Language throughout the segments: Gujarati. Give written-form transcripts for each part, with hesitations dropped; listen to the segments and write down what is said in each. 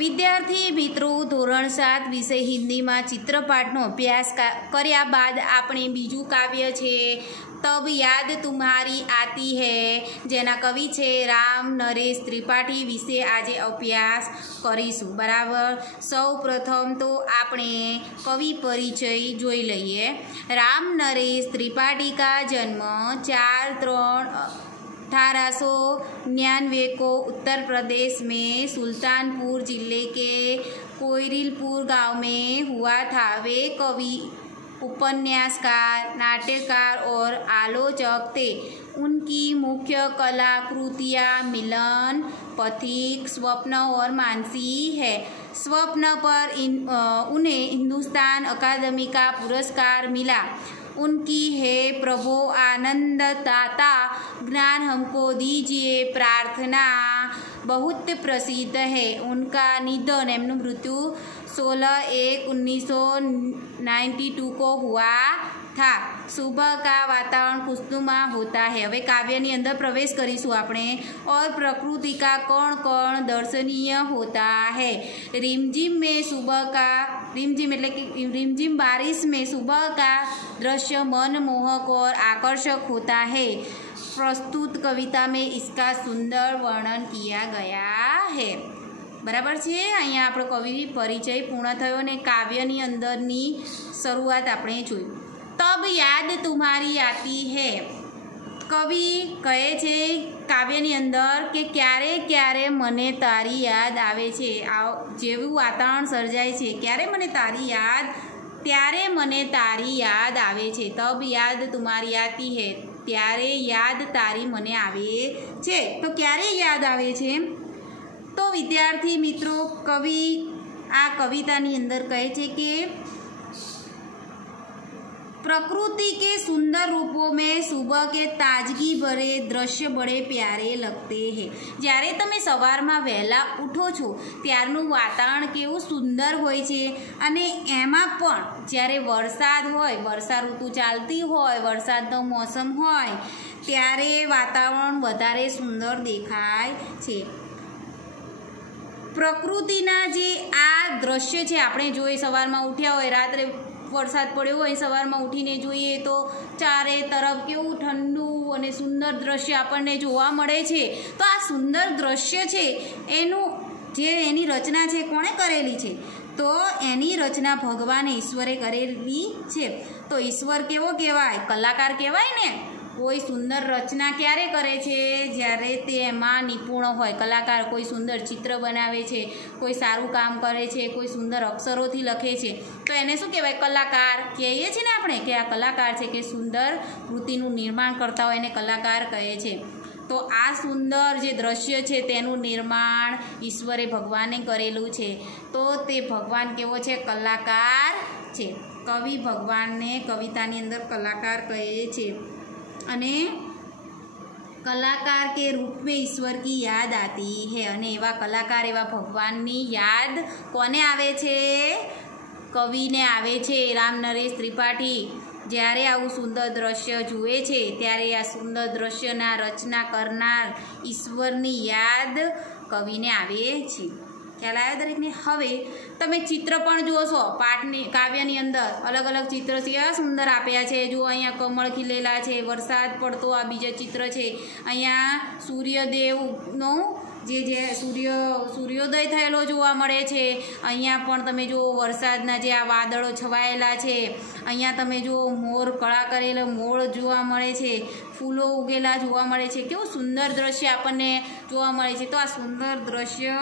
વિદ્યાર્થી મિત્રો ધોરણ 7 વિષય હિન્દીમાં ચિત્રપાઠનો અભ્યાસ કર્યા બાદ આપણે બીજું કાવ્ય છે તબ યાદ તુમ્હારી આતી હૈ, જેના કવિ છે રામ નરેશ ત્રિપાઠી વિશે આજે અભ્યાસ કરીશું. બરાબર. સૌ પ્રથમ તો આપણે કવિ પરિચય જોઈ લઈએ. राम नरेश त्रिपाठी का जन्म 4/3/1899 को उत्तर प्रदेश में सुल्तानपुर जिले के कोयरिलपुर गांव में हुआ था. वे कवि, उपन्यासकार, नाट्यकार और आलोचक थे. उनकी मुख्य कलाकृतियाँ मिलन, पथिक, स्वप्न और मानसी है. स्वप्न पर उन्हें हिंदुस्तान अकादमी का पुरस्कार मिला. उनकी है प्रभो आनंददाता ज्ञान हमको दीजिए प्रार्थना बहुत प्रसिद्ध है. उनका निधन एमનું मृत्यु 16/1/1992 को हुआ था. सुबह का वातावरण खुशनुमा होता है. હવે કાવ્યની અંદર પ્રવેશ કરીશું આપણે. और प्रकृति का कौन कौन दर्शनीय होता है. रिमझिम में सुबह का रिमझिम એટલે કે रिमझिम बारिश में सुबह का दृश्य मनमोहक और आकर्षक होता है. प्रस्तुत कविता में इसका सुंदर वर्णन किया गया है. બરાબર છે. અહીંયા આપણો કવિ પરિચય પૂર્ણ થયો અને કાવ્યની અંદરની શરૂઆત આપણે જોઈ. તબ યાદ તુમ્હારી આતી હે. કવિ કહે છે કાવ્યની અંદર કે ક્યારે ક્યારે મને તારી યાદ આવે છે. જેવું વાતાવરણ સર્જાય છે ક્યારે મને તારી યાદ, ત્યારે મને તારી યાદ આવે છે. તબ યાદ તુમ્હારી આતી હે, ત્યારે યાદ તારી મને આવે છે. તો ક્યારે યાદ આવે છે? તો વિદ્યાર્થી મિત્રો કવિ આ કવિતાની અંદર કહે છે કે प्रकृति के सुंदर रूपों में सुबह के ताजगी भरे दृश्य बड़े प्यारे लगते हैं. જ્યારે તમે સવારમાં વહેલા ઉઠો છો ત્યારનું વાતાવરણ કેવું સુંદર હોય છે. અને એમાં પણ જ્યારે વરસાદ હોય, વર્ષા ઋતુ ચાલતી હોય, વરસાદનો મોસમ હોય ત્યારે વાતાવરણ વધારે સુંદર દેખાય છે. પ્રકૃતિના જે આ દૃશ્ય છે આપણે જોઈએ, સવારમાં ઉઠ્યા હોય, રાત્રે વરસાદ પડ્યો હોય, સવારમાં ઉઠીને જોઈએ તો ચારે તરફ કેવું ઠંડુ અને સુંદર દ્રશ્ય આપણને જોવા મળે છે. તો આ સુંદર દ્રશ્ય છે એની રચના છે કોણે કરેલી છે? તો એની રચના ભગવાન ઈશ્વરે કરેલી છે. તો ઈશ્વર કેવો કહેવાય? કલાકાર કહેવાય ને. કોઈ સુંદર રચના ક્યારે કરે છે? જ્યારે તે એમાં નિપુણ હોય. કલાકાર કોઈ સુંદર ચિત્ર બનાવે છે, કોઈ સારું કામ કરે છે, કોઈ સુંદર અક્ષરોથી લખે છે, તો એને શું કહેવાય? કલાકાર કહીએ છીએ ને આપણે કે આ કલાકાર છે, કે સુંદર કૃતિનું નિર્માણ કરતા હોય એને કલાકાર કહે છે. તો આ સુંદર જે દ્રશ્ય છે તેનું નિર્માણ ઈશ્વરે ભગવાને કરેલું છે. તો તે ભગવાન કેવો છે? કલાકાર છે. કવિ ભગવાનને કવિતાની અંદર કલાકાર કહે છે. અને કલાકાર કે રૂપ में ईश्वर की याद आती है. અને એવા કલાકાર, એવા ભગવાનની યાદ કોને આવે છે? કવિને આવે છે. રામ નરેશ ત્રિપાઠી જ્યારે આવું સુંદર દ્રશ્ય જુએ છે ત્યારે આ સુંદર દ્રશ્યના રચના કરનાર ઈશ્વરની યાદ કવિને આવે છે. ખ્યાલ આવ્યો દરેકને? હવે તમે ચિત્ર પણ જોશો પાઠની કાવ્યની અંદર. અલગ અલગ ચિત્ર કેવા સુંદર આપ્યા છે. જુઓ અહીંયા કમળ ખીલેલા છે, વરસાદ પડતો આ બીજા ચિત્ર છે. અહીંયા સૂર્યદેવનો જે સૂર્યોદય થયેલો જોવા મળે છે. અહીંયા પણ તમે જુઓ વરસાદના જે આ વાદળો છવાયેલા છે. અહીંયા તમે જુઓ મોર કળા કરેલો મોર જોવા મળે છે, ફૂલો ઉગેલા જોવા મળે છે. કેવું સુંદર દ્રશ્ય આપણને જોવા મળે છે. તો આ સુંદર દ્રશ્ય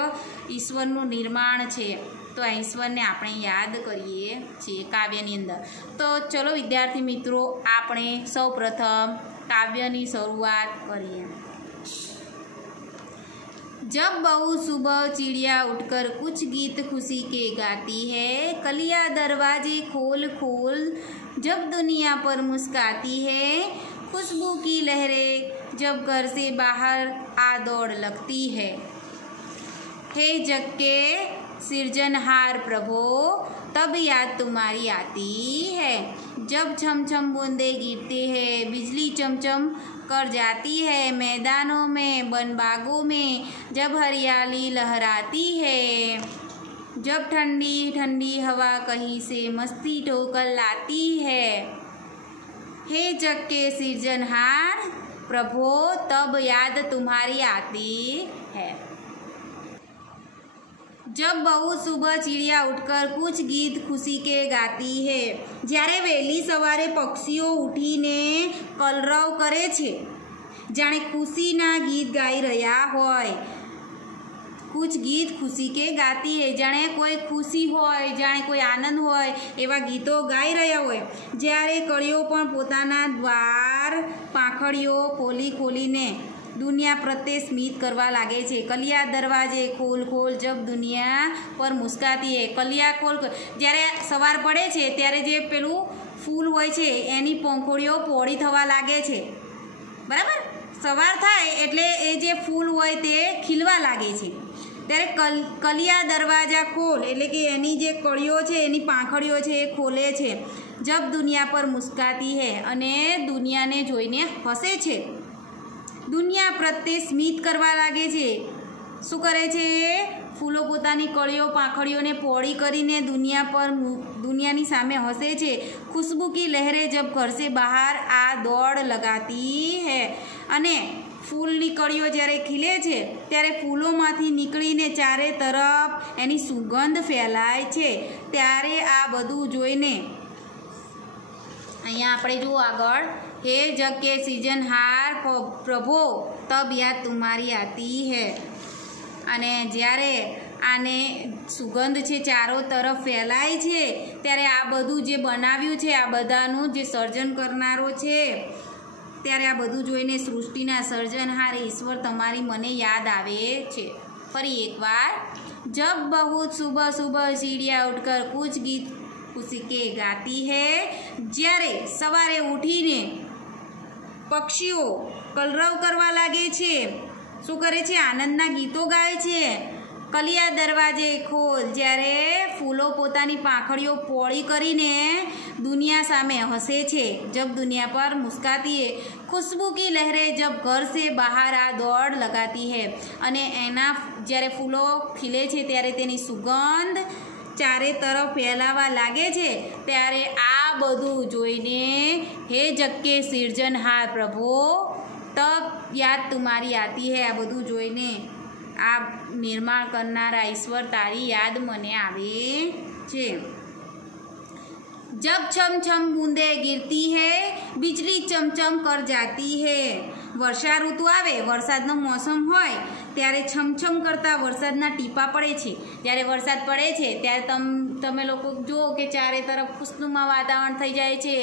ઈશ્વરનું નિર્માણ છે. તો આ ઈશ્વરને આપણે યાદ કરીએ છીએ કાવ્યની અંદર. તો ચલો વિદ્યાર્થી મિત્રો આપણે સૌ પ્રથમ કાવ્યની શરૂઆત કરીએ. जब बहु सुबह चिड़िया उठकर कुछ गीत खुशी के गाती है, कलियां दरवाजे खोल खोल जब दुनिया पर मुस्काती है, खुशबू की लहरें जब घर से बाहर आ दौड़ लगती है, हे जग के सृजनहार प्रभो तब याद तुम्हारी आती है. जब छम छम बूंदे गिरती है, बिजली चमचम कर जाती है, मैदानों में, वन बागों में जब हरियाली लहराती है, जब ठंडी ठंडी हवा कहीं से मस्ती ठोकर लाती है, हे जग के सृजनहार प्रभो तब याद तुम्हारी आती है। जब बहुत सुबह चिड़िया उठकर कुछ गीत खुशी के गाती है, જ્યારે વહેલી સવારે પક્ષીઓ ઉઠીને કલરવ કરે છે, જાણે ખુશીના ગીત ગાઈ રહ્યા હોય। कुछ गीत खुशी के गाती है, जाने कोई खुशी होय, जाने कोई आनंद होय एवा गीतो गाई रह्या होय। ज्यारे कळीओ पण पोताना द्वार पाखड़ीओ खोली खोलीने दुनिया प्रत्ये स्मित करवा लागे छे। कलिया दरवाजे खोल खोल जब दुनिया पर मुस्काती है। कलिया खोल ज्यारे सवार पड़े छे त्यारे जे पेलुं फूल होय छे एनी पंखोड़ीओ पोળી थवा लागे छे, बराबर। सवार थाय एटले ए जे फूल होय ते खिलवा लागे छे। त्यारे कलिया दरवाजा खोल एटले के एनी जे कळीओ छे एनी પાંખડીઓ छे ए खोले छे। जब दुनिया पर मुस्काती है अने दुनियाने जोईने हसे छे। दुनिया प्रत्ये स्मित करवा लागे छे। शुं करे छे? फूलो पोतानी कळीओ પાંખડીઓને પોળી કરીને दुनियानी सामे हसे छे। खुशबू की लहरें जब घर से बाहर आ दौड़ लगाती है अने फूलनी कळीओ ज्यारे खिले छे त्यारे फूलोमांथी निकळीने चारे तरफ एनी सुगंध फैलाय छे। त्यारे आ बधुं जोईने अहींया आपणे जो आगळ हे जग के सृजनहार प्रभो तब याद तुम्हारी आती है। अने ज्यारे आने सुगंध छे चारों तरफ फैलाय छे त्यारे आ बधुं जे बनाव्युं छे आ बधानुं जे सर्जन करनारो छे त्यारे आ बधुं जोईने सृष्टिना सर्जनहार ईश्वर तमारी मने याद आवे छे। फरी एक बार, जब बहुत सुबह सुबह चिड़िया उठकर कुछ गीत खुशी के गाती है, ज्यारे सवारे उठीने पक्षीओ कलरव करवा लागे छे। शुं करे छे? आनंदना गीतो गाय छे। कलिया दरवाजे खोल ज्यारे फूलो पोतानी પાંખડીઓ પોળી કરીને दुनिया सामे हसे छे। जब दुनिया पर मुस्काती है। खुशबू की लहरें जब घर से बाहर आ दौड़ लगाती है अने एना ज्यारे फूलो खिले छे त्यारे तेनी सुगंध चारे तरफ फैलावा लागे छे त्यारे आ बधुं जोईने हे जग के सृजनहार प्रभो तब याद तुम्हारी आती है। आ बधुं जोईने आ निर्माण करनारा ईश्वर तारी याद मने आवे छे। जब छम छम बूंदे गिरती है बिजली चमचम कर जाती है। वर्षा ऋतु आवे, वरसादनो मौसम होय त्यारे छमछम करता वरसादना टीपा पड़े छे। ज्यारे वरसाद पड़े छे त्यारे तमे लोको जो के चारे तरफ खुशनुमा वातावरण थई जाय छे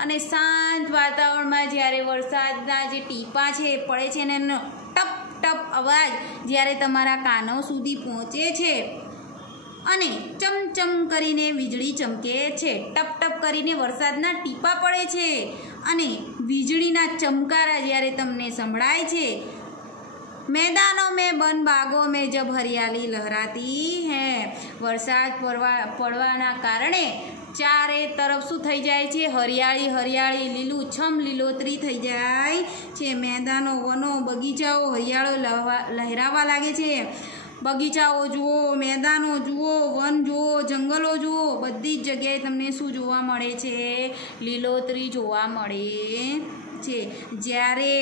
अने शांत वातावरणमां ज्यारे वरसादना जे टीपा छे पड़े छे ने टप टप अवाज ज्यारे तमारा कानो सुधी पहोंचे छे अने चमचम करीने वीजળી चमके छे। टप टप करीने वरसादना टीपा पड़े छे अने वीजळीना चमकारा ज्यारे तमने संभळाय छे। मैदानों में वन बागों में जब हरियाली लहराती है। वरसाद पड़वाना कारणे चारे तरफ शुं थई जाय छे? हरियाળી हरियाળી લીલુંછમ લીલોતરી थई जाय छे। मैदानों वनो बगीचाओ हरियाळो लहरावा लागे छे। बगीचाओ जुओ, मैदानो जुओ, वन जुओ, जंगलो जुओ, बधी ज जग्याए तमने शुं जोवा मळे छे? લીલોતરી जोवा मळे छे। ज्यारे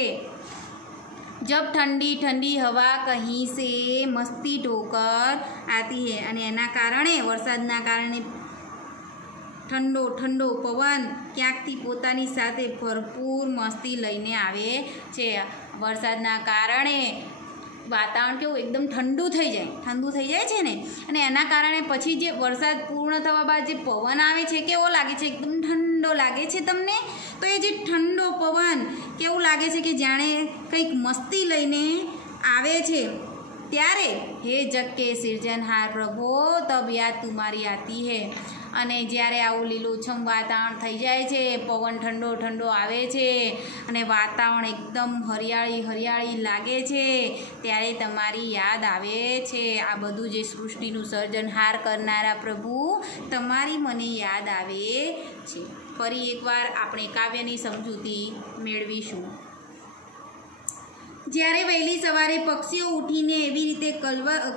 जब ठंडी ठंडी हवा कहीं से मस्ती ठोकर आती है अने एना कारणे वरसादना कारणे ठंडो ठंडो पवन क्यांकथी पोतानी साथे भरपूर मस्ती लईने आवे छे। वरसादना कारणे वातावरण केवुं एकदम ठंडू थई जाय छे ने अने एना कारणे पछी जे वरसाद पूर्ण थवा बाद जे पवन आवे छे केवो लागे छे? एकदम ठंडो लागे छे तमने। तो ए जे ठंडो पवन केवुं लागे छे के जाणे कंईक मस्ती लईने आवे छे। त्यारे हे जग के सृजनहार प्रभो तब याद तुम्हारी आती है। अने ज्यारे आवुं લીલુંછમ वातावरण थई जाय छे, पवन ठंडो ठंडो आवे छे अने वातावरण एकदम हरियाળી हरियाળી लागे छे त्यारे तमारी याद आवे छे। आ बधुं जे सृष्टिनुं सर्जनहार करनारा प्रभु तमारी मने याद आवे छे। फरी एकवार आपणे काव्यनी समजूती मेळवीशुं। જ્યારે વહેલી સવારે પક્ષીઓ ઉઠીને એવી રીતે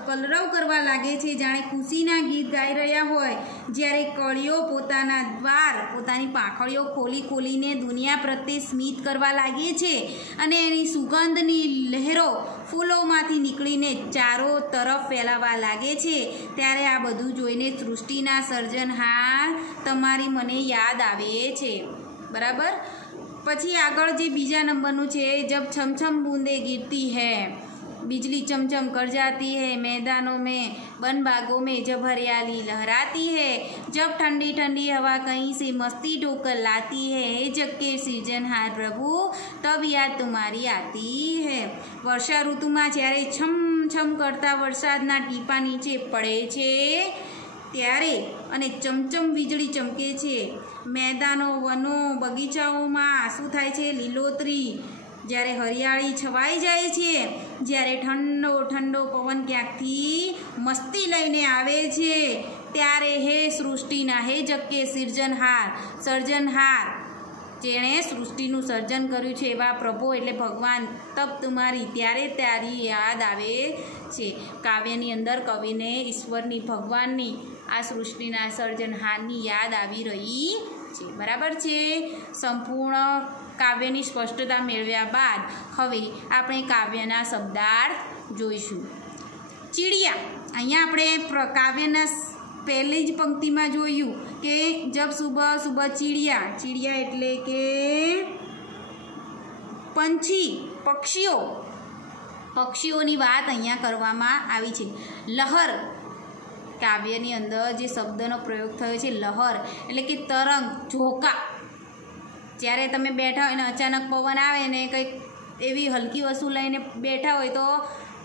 કલરવ કરવા લાગે છે જાણે ખુશીના ગીત ગાઈ રહ્યા હોય, જ્યારે કળીઓ પોતાના દ્વાર પોતાની પાંખડીઓ ખોલીને દુનિયા પ્રત્યે સ્મિત કરવા લાગે છે અને એની સુગંધની લહેરો ફૂલોમાંથી નીકળીને ચારો તરફ ફેલાવા લાગે છે, ત્યારે આ બધું જોઈને સૃષ્ટિના સર્જનહાર તમારી મને યાદ આવે છે। બરાબર। પછી આગળ જે બીજા નંબરનું છે, જબ છમછમ બूंदे गिरती है, बिजली चमचम कर जाती है, मैदानों में वन बागों में जब हरियाली लहराती है, जब ठंडी ठंडी हवा कहीं से मस्ती ढोकर लाती है, हे जग के सृजनहार प्रभु तब याद तुम्हारी आती है। वर्षा ऋतुમાં જ્યારે છમ કરતા વરસાદના ટીપા નીચે પડે છે ત્યારે અને ચમચમ વીજળી ચમકે છે, મેદાનો વનો બગીચાઓમાં શું થાય છે, લીલોતરી, જ્યારે હરિયાળી છવાઈ જાય છે, જ્યારે ઠંડો ઠંડો પવન ક્યાંકથી મસ્તી લઈને આવે છે, ત્યારે હે સૃષ્ટિના હે જગકે સર્જનહાર જેણે સૃષ્ટિનું સર્જન કર્યું છે એવા પ્રભુ એટલે ભગવાન તબ તમારી ત્યારે તારી યાદ આવે છે। કાવ્યની અંદર કવિને ઈશ્વરની ભગવાનની આ સૃષ્ટિના સર્જનહારની યાદ આવી રહી છે। બરાબર છે। સંપૂર્ણ કાવ્યની સ્પષ્ટતા મેળવ્યા બાદ હવે આપણે કાવ્યના શબ્દાર્થ જોઈશું। ચીડિયા, અહીંયા આપણે કાવ્યના પહેલી જ પંક્તિમાં જોયું કે જબ સુબહ સુબહ ચીડિયા એટલે કે પક્ષીઓની વાત અહીંયા કરવામાં આવી છે। લહર, કાવ્યની અંદર જે શબ્દનો પ્રયોગ થયો છે લહર એટલે કે તરંગ, ઝોકા, જ્યારે તમે બેઠા હોય ને અચાનક પવન આવે ને કંઈક એવી હલકી વસ્તુ લઈને બેઠા હોય તો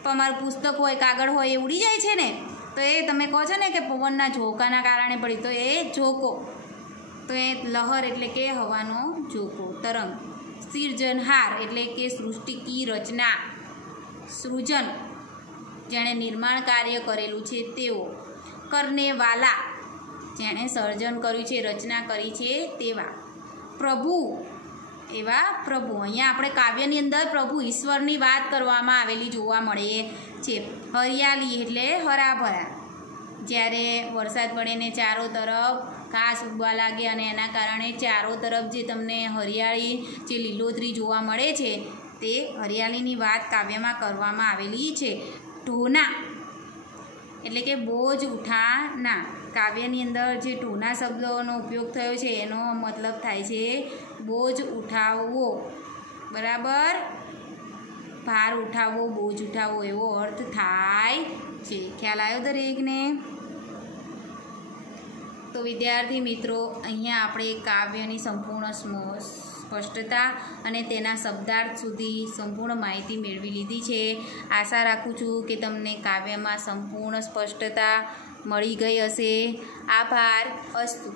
તમારું પુસ્તક હોય કાગળ હોય એ ઉડી જાય છે ને, તો એ તમે કહો છો ને કે પવનના ઝોકાના કારણે પડી, તો એ ઝોકો, તો એ લહર એટલે કે હવાનો ઝોકો, તરંગ। સૃજનહાર એટલે કે સૃષ્ટિ કી રચના, સૃજન જેણે નિર્માણ કાર્ય કરેલું છે તેઓ, કરને વાલા જેણે સર્જન કર્યું છે રચના કરી છે તેવા, પ્રભુ એવા પ્રભુ। અહીંયા આપણે કાવ્યની અંદર પ્રભુ ઈશ્વરની વાત કરવામાં આવેલી જોવા મળે છે। હરિયાળી એટલે હરાભરા, જ્યારે વરસાદ પડે ને ચારો તરફ ઘાસ ઉગવા લાગે અને એના કારણે ચારો તરફ જે તમને હરિયાળી જે લીલોતરી જોવા મળે છે તે હરિયાળીની વાત કાવ્યમાં કરવામાં આવેલી છે। ઢોના એટલે કે બોજ ઉઠાના, કાવ્યની અંદર જે ઢોના શબ્દોનો ઉપયોગ થયો છે એનો મતલબ થાય છે બોજ ઉઠાવવો। બરાબર। ભાર ઉઠાવવો, બોજ ઉઠાવવો એવો અર્થ થાય છે। ખ્યાલ આવ્યો દરેકને? તો વિદ્યાર્થી મિત્રો, અહીંયા આપણે કાવ્યની સંપૂર્ણ સ્પષ્ટતા અને તેના શબ્દાર્થ સુધી સંપૂર્ણ માહિતી મેળવી લીધી છે। આશા રાખું છું કે તમને કાવ્યમાં સંપૂર્ણ સ્પષ્ટતા મળી ગઈ હશે। આભાર। અસ્તુ।